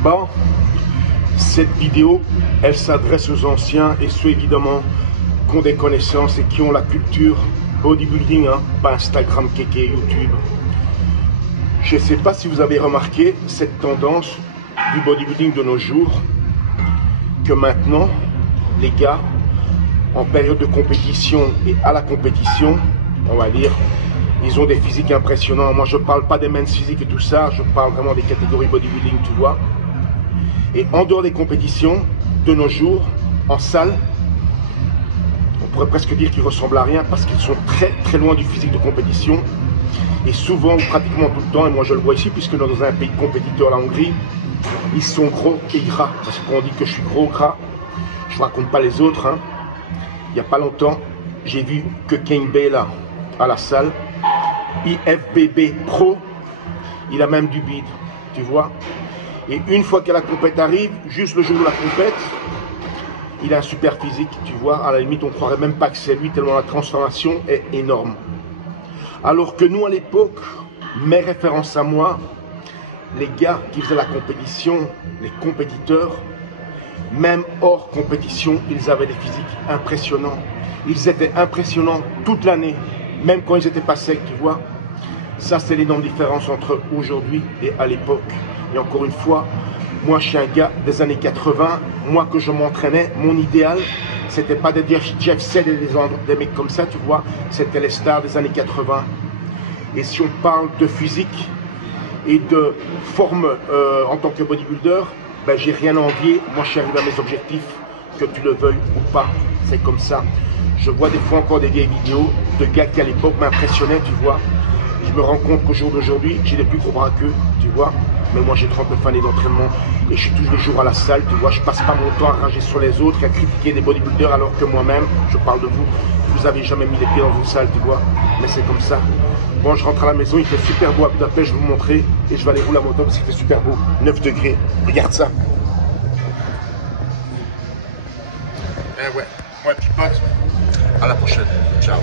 Bon, cette vidéo, elle s'adresse aux anciens et ceux évidemment qui ont des connaissances et qui ont la culture bodybuilding, hein, pas Instagram, kéké, YouTube. Je ne sais pas si vous avez remarqué cette tendance du bodybuilding de nos jours, que maintenant, les gars, en période de compétition et à la compétition, on va dire, ils ont des physiques impressionnants. Moi, je ne parle pas des men's physiques et tout ça, je parle vraiment des catégories bodybuilding, tu vois. Et en dehors des compétitions, de nos jours, en salle, on pourrait presque dire qu'ils ressemblent à rien parce qu'ils sont très très loin du physique de compétition. Et souvent, ou pratiquement tout le temps, et moi je le vois ici, puisque nous sommes dans un pays compétiteur, la Hongrie, ils sont gros et gras. Parce qu'on dit que je suis gros, gras, je ne raconte pas les autres. Hein. Il n'y a pas longtemps, j'ai vu que Kane Bela à la salle, IFBB Pro, il a même du bide, tu vois. Et une fois que la compète arrive, juste le jour de la compète, il a un super physique, tu vois. À la limite, on ne croirait même pas que c'est lui, tellement la transformation est énorme. Alors que nous, à l'époque, mes références à moi, les gars qui faisaient la compétition, les compétiteurs, même hors compétition, ils avaient des physiques impressionnants. Ils étaient impressionnants toute l'année, même quand ils n'étaient pas secs, tu vois. Ça, c'est l'énorme différence entre aujourd'hui et à l'époque. Et encore une fois, moi, je suis un gars des années 80. Moi, que je m'entraînais, mon idéal, c'était pas de dire Jeff Sell et des mecs comme ça, tu vois. C'était les stars des années 80. Et si on parle de physique et de forme en tant que bodybuilder, ben, j'ai rien à envier. Moi, je suis arrivé à mes objectifs, que tu le veuilles ou pas. C'est comme ça. Je vois des fois encore des vieilles vidéos de gars qui à l'époque m'impressionnaient, tu vois. Je me rends compte qu'au jour d'aujourd'hui, j'ai des plus gros bras qu'eux, tu vois. Mais moi, j'ai 39 années d'entraînement et je suis tous les jours à la salle, tu vois. Je passe pas mon temps à rager sur les autres, à critiquer des bodybuilders, alors que moi-même, je parle de vous, vous avez jamais mis les pieds dans une salle, tu vois. Mais c'est comme ça. Bon, je rentre à la maison, il fait super beau à Budapest, je vais vous montrer. Et je vais aller rouler la moto parce qu'il fait super beau. 9 degrés, regarde ça. Eh ouais, petit pote. À la prochaine. Ciao.